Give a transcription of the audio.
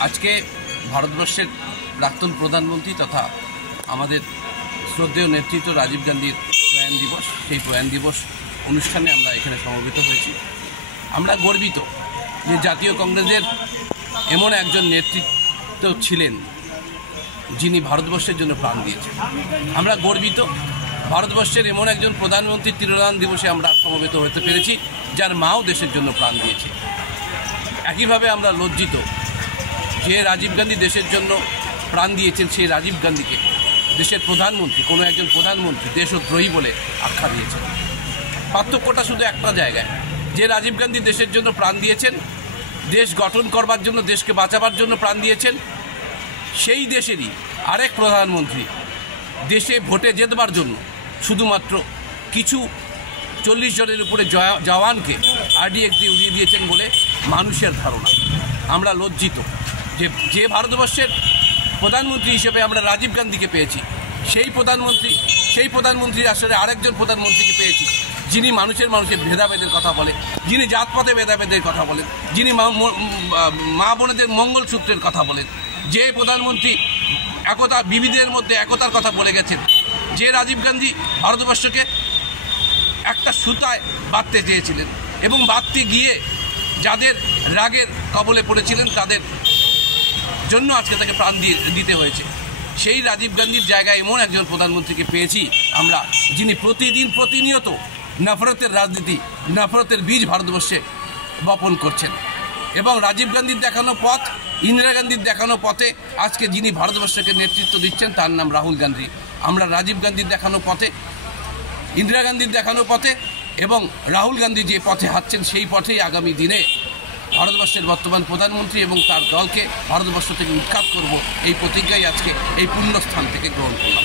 আজকে ভারতবর্ষের প্রাক্তন প্রধানমন্ত্রী তথা আমাদের শ্রদ্ধেয় নেতৃত্ব রাজীব গান্ধীর প্রয়াণ দিবস, সেই প্রয়াণ দিবস অনুষ্ঠানে আমরা এখানে সমবেত হয়েছি। আমরা গর্বিত যে জাতীয় কংগ্রেসের এমন একজন নেতৃত্ব ছিলেন যিনি ভারতবর্ষের জন্য প্রাণ দিয়েছেন। আমরা গর্বিত ভারতবর্ষের এমন একজন প্রধানমন্ত্রীর তিরোধান দিবসে আমরা সমবেত হতে পেরেছি যার মাও দেশের জন্য প্রাণ দিয়েছে। একইভাবে আমরা লজ্জিত যে রাজীব গান্ধী দেশের জন্য প্রাণ দিয়েছেন, সেই রাজীব গান্ধীকে দেশের প্রধানমন্ত্রী, কোনো একজন প্রধানমন্ত্রী দেশদ্রোহী বলে আখ্যা দিয়েছেন। পার্থক্যটা শুধু একটা জায়গায়, যে রাজীব গান্ধী দেশের জন্য প্রাণ দিয়েছেন, দেশ গঠন করবার জন্য, দেশকে বাঁচাবার জন্য প্রাণ দিয়েছেন, সেই দেশেরই আরেক প্রধানমন্ত্রী দেশে ভোটে জেতবার জন্য শুধুমাত্র কিছু 40 জনের উপরে জওয়ানকে RDX দিয়ে উড়িয়ে দিয়েছেন বলে মানুষের ধারণা। আমরা লজ্জিত যে ভারতবর্ষের প্রধানমন্ত্রী হিসেবে আমরা রাজীব গান্ধীকে পেয়েছি, সেই প্রধানমন্ত্রীর আসলে আরেকজন প্রধানমন্ত্রীকে পেয়েছি যিনি মানুষের ভেদাভেদের কথা বলে, যিনি জাতপাতে ভেদাভেদের কথা বলেন, যিনি মা বোনেদের মঙ্গলসূত্রের কথা বলেন, যে প্রধানমন্ত্রী একতা, বিবিধের মধ্যে একতার কথা বলে গেছেন, যে রাজীব গান্ধী ভারতবর্ষকে একটা সুতায় বাঁধতে চেয়েছিলেন এবং বাঁধতে গিয়ে যাদের রাগের কবলে পড়েছিলেন তাদের জন্য আজকে তাকে প্রাণ দিতে হয়েছে। সেই রাজীব গান্ধীর জায়গায় এমন একজন প্রধানমন্ত্রীকে পেয়েছি আমরা, যিনি প্রতিনিয়ত নফরতের রাজনীতি, নফরতের বীজ ভারতবর্ষে বপন করছেন। এবং রাজীব গান্ধীর দেখানো পথ, ইন্দিরা গান্ধীর দেখানো পথে আজকে যিনি ভারতবর্ষকে নেতৃত্ব দিচ্ছেন তার নাম রাহুল গান্ধী। আমরা রাজীব গান্ধীর দেখানো পথে, ইন্দিরা গান্ধীর দেখানো পথে এবং রাহুল গান্ধী যে পথে হাঁটছেন সেই পথেই আগামী দিনে ভারতবর্ষের বর্তমান প্রধানমন্ত্রী এবং তার দলকে ভারতবর্ষ থেকে উৎখাত করব, এই প্রতিজ্ঞাই আজকে এই পুণ্যস্থান থেকে গ্রহণ করলাম।